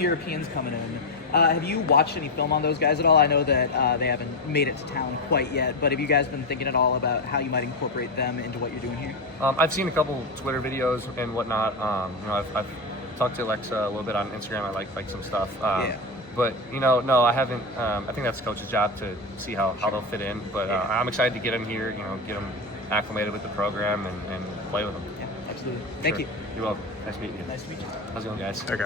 Europeans coming in. Have you watched any film on those guys at all? I know that they haven't made it to town quite yet, but have you guys been thinking at all about how you might incorporate them into what you're doing here? I've seen a couple Twitter videos and whatnot. I've talked to Alexa a little bit on Instagram. I like some stuff. But, no, I haven't. I think that's the coach's job to see how they'll fit in. But I'm excited to get them here, get them acclimated with the program and play with them. Yeah, absolutely. Thank you. You're welcome. Nice meeting you. Nice to meet you. How's it going, guys? Okay.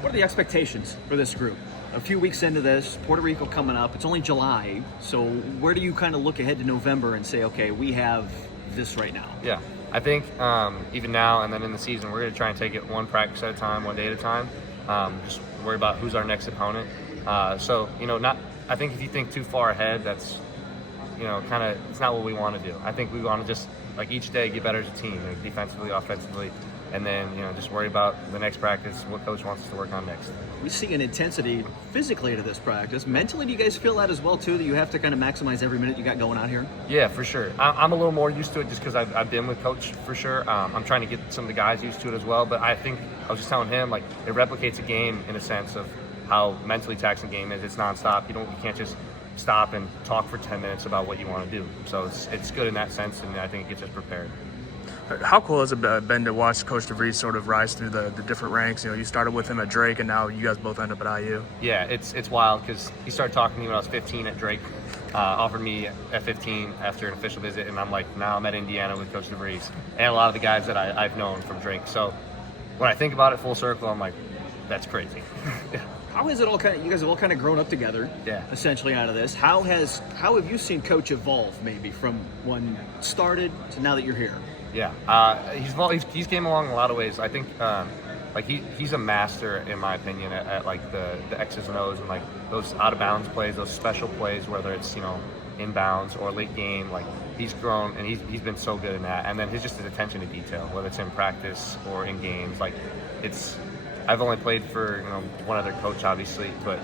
What are the expectations for this group? A few weeks into this, Puerto Rico coming up. It's only July, so where do you kind of look ahead to November and say, okay, we have this right now? Yeah, I think even now and then in the season, we're going to try and take it one practice at a time, one day at a time. Just worry about who's our next opponent. I think if you think too far ahead, that's, it's not what we want to do. I think we want to just, each day get better as a team, defensively, offensively, and then, just worry about the next practice, what coach wants us to work on next. We see an intensity physically to this practice. Mentally, do you guys feel that as well, too, that you have to kind of maximize every minute you got going out here? Yeah, for sure. I'm a little more used to it just because I've been with Coach for sure. I'm trying to get some of the guys used to it as well, but I think I was just telling him, it replicates a game in a sense of how mentally taxing game is. It's nonstop. You can't just stop and talk for 10 minutes about what you want to do. So it's good in that sense, and I think it gets us prepared. How cool has it been to watch Coach DeVries sort of rise through the different ranks? You started with him at Drake, and now you guys both end up at IU. Yeah, it's wild because he started talking to me when I was 15 at Drake, offered me at 15 after an official visit, and I'm like, now I'm at Indiana with Coach DeVries and a lot of the guys that I've known from Drake. So when I think about it full circle, I'm like, that's crazy. How has it all you guys have all kind of grown up together, essentially, out of this. How have you seen Coach evolve, maybe, from when started to now that you're here? Yeah, he's came along in a lot of ways. I think he's a master, in my opinion, at the X's and O's and those out of bounds plays, those special plays, whether it's inbounds or late game. He's grown and he's been so good in that. And then his attention to detail, whether it's in practice or in games. I've only played for one other coach, obviously, but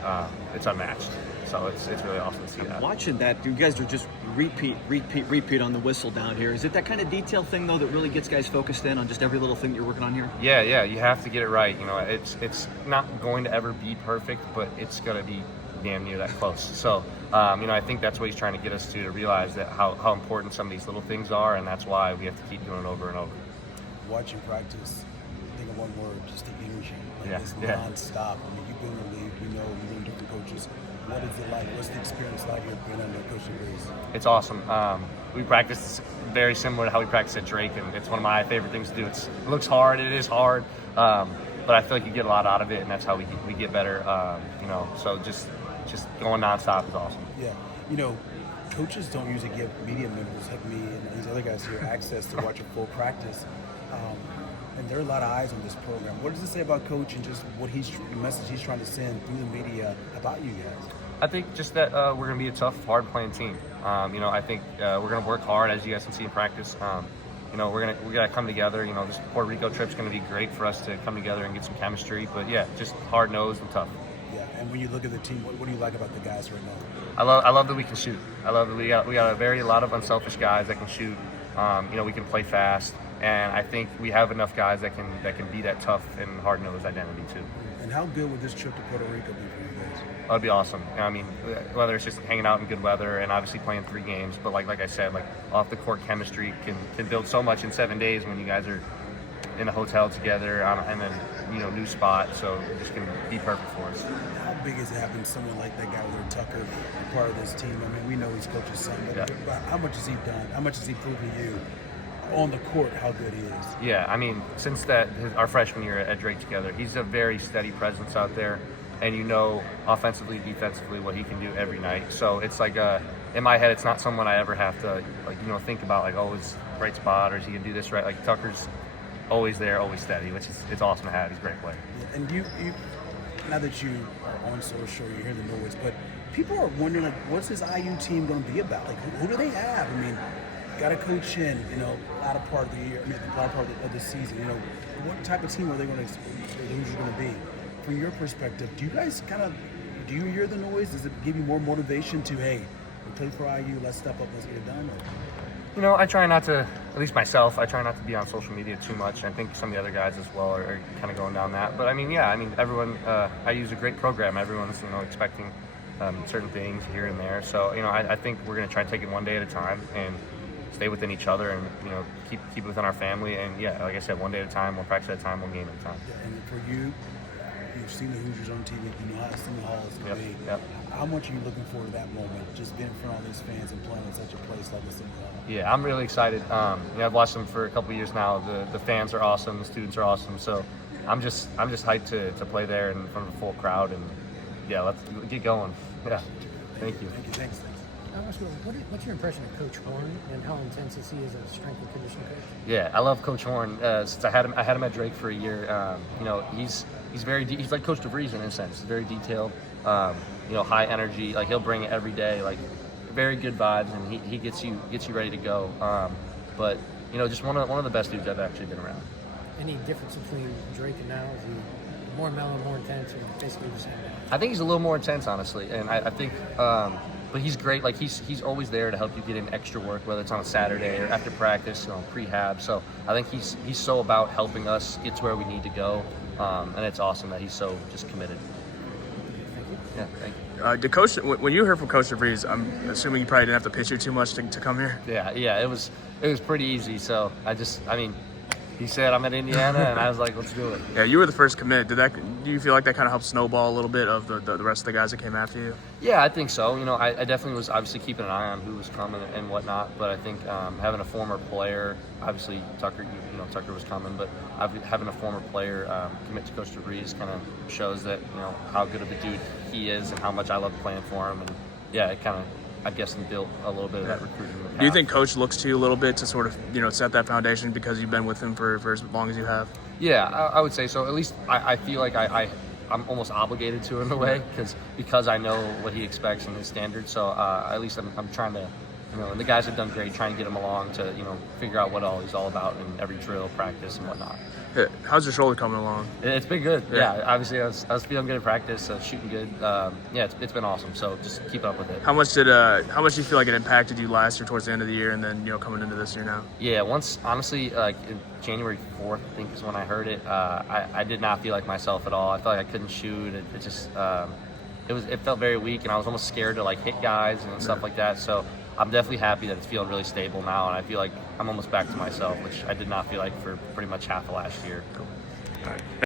it's unmatched. So it's really awesome to see that. Watching that, you guys are just repeat on the whistle down here. Is it that kind of detail thing, though, that really gets guys focused in on just every little thing that you're working on here? Yeah, you have to get it right. It's not going to ever be perfect, but it's going to be damn near that close. So, I think that's what he's trying to get us to realize that how important some of these little things are, and that's why we have to keep doing it over and over. Watching practice, think of one word, just the energy. It's nonstop. You've been in the league, you've been different coaches. What is it like? What's the experience like here being under Coach DeVries? It's awesome. We practice very similar to how we practice at Drake, and it's one of my favorite things to do. It looks hard. It is hard, but I feel like you get a lot out of it, and that's how we get better. So just going nonstop is awesome. Yeah, coaches don't usually give media members like me and these other guys here access to watch a full practice. And there are a lot of eyes on this program. What does it say about Coach and just the message he's trying to send through the media about you guys? I think just that we're going to be a tough, hard-playing team. I think we're going to work hard, as you guys can see in practice. We got to come together. This Puerto Rico trip's going to be great for us to come together and get some chemistry. But yeah, just hard-nosed and tough. Yeah, and when you look at the team, what do you like about the guys right now? I love that we can shoot. I love that we got a lot of unselfish guys that can shoot. We can play fast. And I think we have enough guys that can be that tough and hard-nosed identity too. And how good would this trip to Puerto Rico be for you guys? That'd be awesome. Whether it's just hanging out in good weather and obviously playing 3 games, but like I said, off the court chemistry can build so much in 7 days when you guys are in a hotel together and then new spot. So it just can be perfect for us. How big is it having someone like that guy with Tucker part of this team? We know he's coach's son, but how much has he done? How much has he proven to you on the court how good he is? Yeah, since our freshman year at Drake together, he's a very steady presence out there, and offensively, defensively, what he can do every night. So it's in my head, it's not someone I ever have to think about is right spot or is he gonna do this right? Tucker's always there, always steady, which is it's awesome to have. He's a great player. Yeah, and you now that you are on social, you hear the noise, but people are wondering what's this IU team going to be about? Who do they have? Got a coach in, latter part of the year, the latter part of the season. What type of team are they going to be? From your perspective, do you guys do you hear the noise? Does it give you more motivation to, hey, we played for IU, let's step up, let's get it done? I try not to, at least myself, I try not to be on social media too much. I think some of the other guys as well are kind of going down that. But everyone, I use a great program. Everyone's, expecting certain things here and there. So, I think we're going to try to take it one day at a time and stay within each other and, keep it within our family. And yeah, like I said, one day at a time, one practice at a time, one game at a time. Yeah, and for you, you've seen the Hoosiers on TV, you know how City Hall is going to be. Yep. How much are you looking forward to that moment, just being in front of all these fans and playing in such a place like the City Hall? Yeah, I'm really excited. I've watched them for a couple of years now. The fans are awesome, the students are awesome. So I'm just hyped to play there in front of a full crowd, and yeah, let's get going. Yeah, thank you. Thanks. What's your impression of Coach Horn, and how intense is he as a strength and conditioning coach? Yeah, I love Coach Horn. Since I had him at Drake for a year. He's very he's like Coach DeVries in a sense. He's very detailed. High energy. Like he'll bring it every day. Like very good vibes, and he gets you ready to go. But just one of the best dudes I've actually been around. Any difference between Drake and now? Is he more mellow, more intense, or basically the same? I think he's a little more intense, honestly, and I think. But he's great. Like he's always there to help you get in extra work, whether it's on a Saturday or after practice, prehab. So I think he's so about helping us get to where we need to go, and it's awesome that he's so just committed. Yeah, thank you. When you heard from Coach DeVries, I'm assuming you probably didn't have to pitch you too much to come here. Yeah, it was pretty easy. So he said I'm at Indiana, and I was like, let's do it. Yeah, you were the first commit. Do you feel like that kind of helped snowball a little bit of the rest of the guys that came after you? Yeah, I think so. I definitely was obviously keeping an eye on who was coming and whatnot. But I think having a former player, obviously Tucker, Tucker was coming, but having a former player commit to Coach DeVries kind of shows that how good of a dude he is and how much I love playing for him. And yeah, it kind of, I guess, built a little bit of that recruiting. Do you think Coach looks to you a little bit to sort of set that foundation because you've been with him for as long as you have? Yeah, I would say so. At least I feel like I'm almost obligated to in a way because I know what he expects and his standards. So at least I'm trying to, and the guys have done great trying to get him along to figure out what all he's all about in every drill, practice, and whatnot. How's your shoulder coming along? It's been good. Yeah, obviously I was feeling good at practice, shooting good. It's been awesome. So just keep up with it. How much do you feel like it impacted you last year towards the end of the year, and then coming into this year now? Yeah, once honestly, like January 4th, I think is when I heard it. I did not feel like myself at all. I felt like I couldn't shoot. It just it felt very weak, and I was almost scared to like hit guys and stuff like that. So I'm definitely happy that it's feeling really stable now, and I feel like I'm almost back to myself, which I did not feel like for pretty much half of last year. Cool. All right.